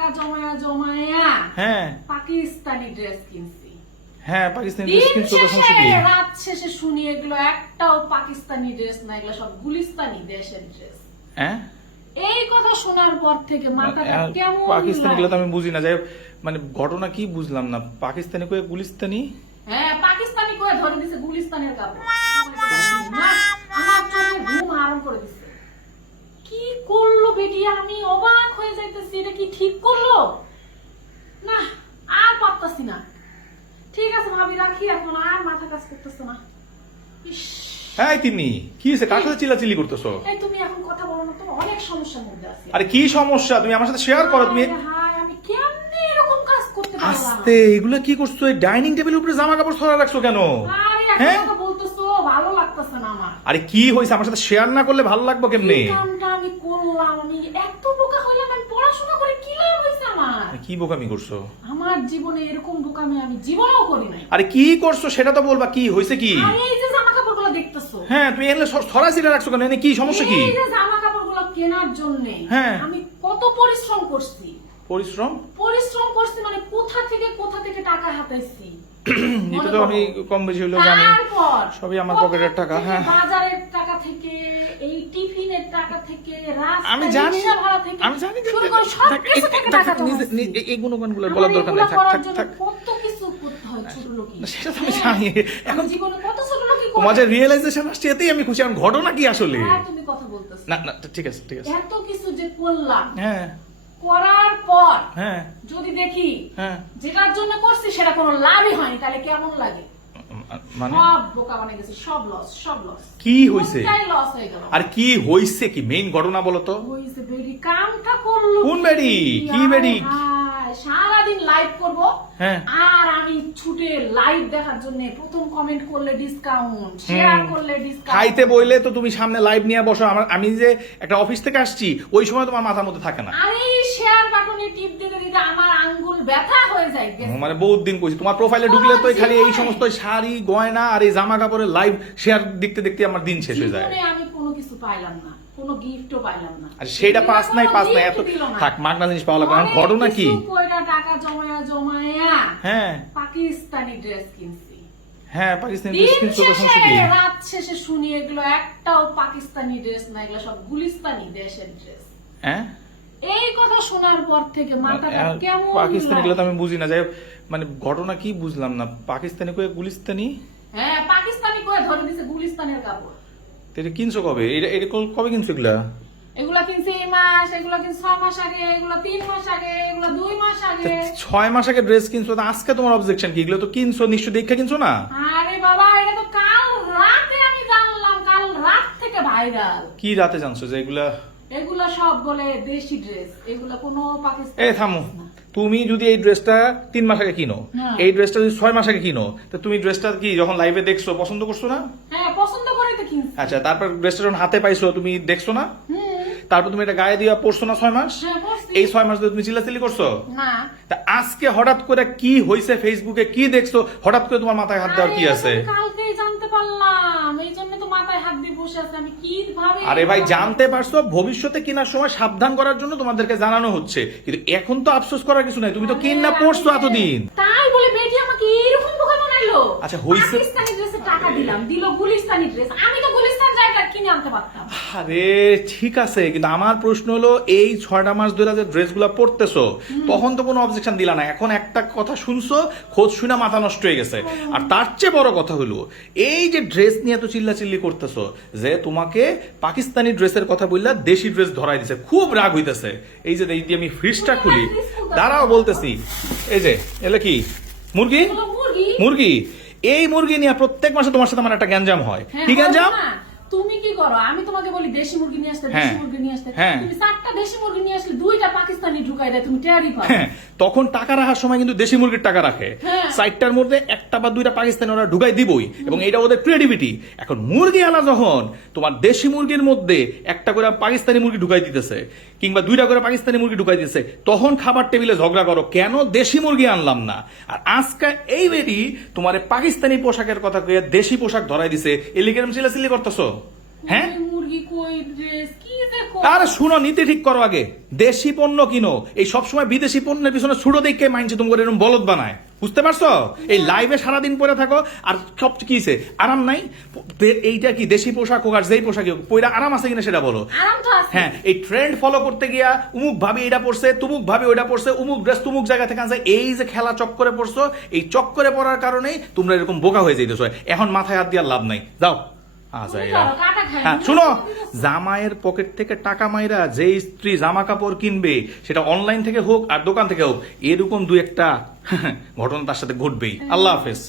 টাকা জমায়া জমায়া হ্যাঁ পাকিস্তানি ড্রেস কিনছি। হ্যাঁ পাকিস্তানি ড্রেস কিনছো তো সমস্যা কি? রাত শেষে শুনি এগুলো একটাও পাকিস্তানি ড্রেস না, এগুলো সব গুলিস্তানি দেশের ড্রেস। হ্যাঁ এই কথা শোনার পর থেকে মাথাটা কেমন পাকিস্তানি গুলো তো লাগে। আমি বুঝি না, যাই হোক, মানে ঘটনা কি বুঝলাম না। পাকিস্তানি কয়ে গুলিস্তানি? হ্যাঁ পাকিস্তানি করে ধরে দিছে গুলিস্তানের কাপড়। আমার চোখে ঘুম হারাম করে দিছে। কি করলো বেটি, আমি অবাক হয়ে যাইতেছি, এটা কি ঠিক করলো না? আর পারতাছি না। ঠিক আছে ভাবি, রাখি এখন, আর মাথা কাজ করতেছে না। ইস, হ্যাঁ তিনি কি হয়েছে, কার সাথে চিল্লাচিল্লি করতেছো? এই তুমি এখন কথা বলো না তো, অনেক সমস্যার মধ্যে আছি। আরে কি সমস্যা, তুমি আমার সাথে শেয়ার করো। তুমি হায়, আমি কেমনে এরকম কাজ করতে পারলাম? আস্তে, এগুলো কি করছো? এই ডাইনিং টেবিলের উপরে জামা কাপড় ছড়া রাখছো কেন? আরে হ্যাঁ? এখন কথা বলতেছো, ভালো লাগতেছে না আমার। আরে কি হয়েছে, আমার সাথে শেয়ার না করলে ভালো লাগবে কেমনে? এই কামটা আমি করলাম, আমি এত বোকা হইলাম, আমি পড়াশোনা করে কি লাভ হইছে আমার? কি বোকামি করছো? আমার জীবনে এরকম বোকামি আমি জীবনেও করি নাই। আরে কি করছো সেটা তো বলবা, কি হয়েছে কি? আরে এই যে জামা কাপড়গুলো দেখতেছো, হ্যাঁ তুমি এনে ছড়া ছিটা রাখছো কেন? এনে কি সমস্যা কি? এই যে জামা কাপড়গুলো কেনার জন্য হ্যাঁ। আমি কত পরিশ্রম করছি। পরিশ্রম করছি মানে কোথা থেকে টাকা হাতাইছি। এটা তো আমি কম বেশি হলেও জানি, তারপর সবই আমার কত পকেটের টাকা। থেকে, হ্যাঁ বাজারের টাকা থেকে, এই টিফিনের টাকা থেকে, আমি রাস্তায় জানি, রিকশা ভাড়া থেকে, আমি জানি শুরু করে সবকিছু থেকে টাকা জমাইছি। এই গুণগানগুলো আমার বলার দরকার এগুলো নেই, থাক করার থাক জন্য থাক। কত কিছু করতে হয় ছোটলোকি। সেটা তো আমি জানি। এখন জীবনে কত ছোটলোকি তোমার যে রিয়েলাইজেশন আসছে এতেই আমি খুশি। এখন ঘটনা কি আসলে? হ্যাঁ তুমি কথা বলতেছো, না না ঠিক আছে ঠিক আছে। এত কিছু যে করলাম, হ্যাঁ করার পর হ্যাঁ যদি দেখি হ্যাঁ যেটার জন্য করছি সেটা কোনো লাভই হয়নি, তাহলে কেমন লাগে? মানে সব বোকা বানিয়ে গেছে, সব লস। কি হইছে? লস হয়ে গেল। আর কি হইছে, কি মেইন ঘটনা বলো তো? হইছে বেডি কামটা করলো। কোন বেডি? কি বেডি? সারাদিন লাইভ করব, হ্যাঁ। আর আমি ছুটে লাইভ দেখার জন্য প্রথম কমেন্ট করলে ডিসকাউন্ট, শেয়ার করলে ডিসকাউন্ট। খাইতে বইলে তো তুমি সামনে লাইভ নিয়ে বসো। আমি যে একটা অফিস থেকে আসছি ওই সময় তোমার মাথার মধ্যে থাকে না। আরে শেয়ার বাটনে টিপ দিতে দিতে আমার আঙ্গুল ব্যথা হয়ে যায়। মানে বহুত দিন কইছি, তোমার প্রোফাইলে ঢুকলে তো খালি এই সমস্ত শাড়ি গয়না আর এই জামা কাপড়ের লাইভ শেয়ার দেখতে দেখতে আমার দিন শেষ হয়ে যায়। জীবনে আমি কোনো কিছু পাইলাম না, কোনো গিফটও পাইলাম না। আর সেটা পাস নাই এত থাক, মাগনা জিনিস পাওয়া লাগবে। এখন ঘটনা কি? টাকা জমায়া হ্যাঁ পাকিস্তানি ড্রেস কিনছি। হ্যাঁ পাকিস্তানি ড্রেস কিনছো তো সমস্যা কি? রাত শেষে শুনি এগুলো একটাও পাকিস্তানি ড্রেস না, এগুলো সব গুলিস্তানি দেশের ড্রেস। হ্যাঁ এই কথা শোনার পর থেকে মাথাটা কেমন পাকিস্তানি গুলো তো লাগে। আমি বুঝি না, যাই হোক, মানে ঘটনা কি বুঝলাম না। পাকিস্তানি কয়ে গুলিস্তানি? হ্যাঁ পাকিস্তানি করে ধরে দিছে গুলিস্তানের কাপড়। তো এটা কিনছো কবে? এটা কবে কিনছো এগুলা? এগুলা কিনছি এই মাস, এগুলা কিনছি 6 মাস আগে, এগুলা 3 মাস আগে, এগুলা 2 মাস আগে। 6 মাস আগে ড্রেস কিনছো, তো আজকে তোমার অবজেকশন কি? এগুলো তো কিনছো নিশ্চয় দেখে কিনছো না? আরে বাবা, এটা তো কাল রাতে আমি জানলাম, কাল রাত থেকে ভাইরাল। কি রাতে জানছো যে এগুলা? এগুলা সব বলে দেশি ড্রেস, এগুলা কোনো পাকিস্তানি। এই থামো, তুমি যদি এই ড্রেসটা 3 মাস আগে কিনো, হ্যাঁ। এই ড্রেসটা যদি 6 মাস আগে কিনো, তো তুমি ড্রেসটা কি যখন লাইভে দেখছো পছন্দ করছো না? হ্যাঁ পছন্দ করে তো কিনছি। আচ্ছা, তারপর ড্রেসটা যখন হাতে পাইছো তুমি দেখছো না? তারপর তুমি এটা গায়ে দিয়ে পরছো না 6 মাস? হ্যাঁ পরছি। এই 6 মাস ধরে তুমি চিল্লাচিল্লি করছো। না তা আজকে হঠাৎ করে কি হয়েছে, ফেসবুকে কি দেখছো, হঠাৎ করে তোমার মাথায় হাত দেওয়ার কি আছে? কালকেই জানতে পারলাম, এই জন্য তো মাথায় হাত দিয়ে বসে আছে, আমি কি ভাবে। আরে ভাই জানতে পারছো, ভবিষ্যতে কেনার সময় সাবধান করার জন্য তোমাদেরকে জানানো হচ্ছে, কিন্তু এখন তো আফসোস করার কিছু নাই, তুমি তো কিনা পড়ছো এতদিন। তাই বলে বেটি আমাকে এইরকম বোকা বানাইলো। আচ্ছা, হইছে। পাকিস্তানি ড্রেসে টাকা দিলাম, দিল গুলিস্তানি ড্রেস, আমি তো গুলিস্তান জায়গা কিনে আনতে পারতাম। আরে ঠিক আছে, কিন্তু আমার প্রশ্ন হলো এই 6টা মাস ধরে যে ড্রেসগুলো পরতেছো তখন তো কোনো অবজেকশন দিলা না, এখন একটা কথা শুনছো খোঁজ শুনে মাথা নষ্ট হয়ে গেছে। আর তার চেয়ে বড় কথা হলো এই যে ড্রেস নিয়ে তো চিল্লাচিল্লি করতেছো, যে তোমাকে পাকিস্তানি ড্রেসের কথা বললা দেশি ড্রেস ধরাই দিছে, খুব রাগ হইতেছে। এই যে আমি ফ্রিজটা খুলি, দাঁড়াও বলতেছি। এই যে এলে কি মুরগি? এগুলো মুরগি। মুরগি, এই মুরগি নিয়ে প্রত্যেক মাসে তোমার সাথে আমার একটা গ্যাঞ্জাম হয়। হ্যাঁ, কি গ্যাঞ্জাম? না, তুমি কি করো? আমি তোমাকে বলি দেশি মুরগি নিয়ে আসতে, হ্যাঁ, দেশি মুরগি নিয়ে আসতে, হ্যাঁ। তুমি 4টা দেশি মুরগি নিয়ে আসলে 2টা পাকিস্তানি ঢুকাই দেয়, তুমি টেরই পাও। হ্যাঁ, তখন টাকা রাখার সময় কিন্তু দেশি মুরগির টাকা রাখে। হ্যাঁ। 4টার মধ্যে 1টা বা 2টা পাকিস্তানি ওরা ঢুকাই দিবই, এবং এটা ওদের ক্রিয়েটিভিটি। এখন মুরগি আলা যখন তোমার দেশি মুরগির মধ্যে 1টা করে পাকিস্তানি মুরগি ঢুকাই দিতেছে, কিংবা 2টা করে পাকিস্তানি মুরগি ঢুকাই দিতেছে, তখন খাবার টেবিলে ঝগড়া করো কেন দেশি মুরগি আনলাম না। আর আজকে এই বেরি তোমার পাকিস্তানি পোশাকের কথা কয়ে দেশি পোশাক ধরাই দিছে, এলিগেরম চিল্লাচিল্লি করতেছো। হ্যাঁ কই মুরগি কই ড্রেস কি যে কর আরে শুনো, নীতি ঠিক করো আগে, দেশি পণ্য কিনো। এই সবসময় বিদেশি পণ্যের পিছনে ছুটো দেখে মাইনছে তোমাকে এরকম বলদ বানায়, বুঝতে পারছো? এই লাইভে সারাদিন পরে থাকো আর সব কিছে আরাম নাই। এইটা কি দেশি পোশাক হোক আর যেই পোশাক হোক, পয়রা আরাম আছে কিনা সেটা বলো। আরাম তো আছে। হ্যাঁ, এই ট্রেন্ড ফলো করতে গিয়া উমুক ভাবি এটা পড়ছে, তুমুক ভাবি ওইটা পড়ছে, উমুক ড্রেস তুমুক জায়গা থেকে আনছে, এই যে খেলা চক্করে পড়ছো, এই চক্করে পড়ার কারণেই তোমরা এরকম বোকা হয়ে যাইতেছো। এখন মাথায় হাত দেওয়ার লাভ নাই, যাও। আচ্ছা, তুমি চলো, কাটা খাই। হ্যাঁ শুনো, জামাইয়ের পকেট থেকে টাকা মাইরা যে স্ত্রী জামা কাপড় কিনবে, সেটা অনলাইন থেকে হোক আর দোকান থেকে হোক, এরকম দু একটা ঘটনা তার সাথে ঘটবেই। আল্লাহ হাফেজ।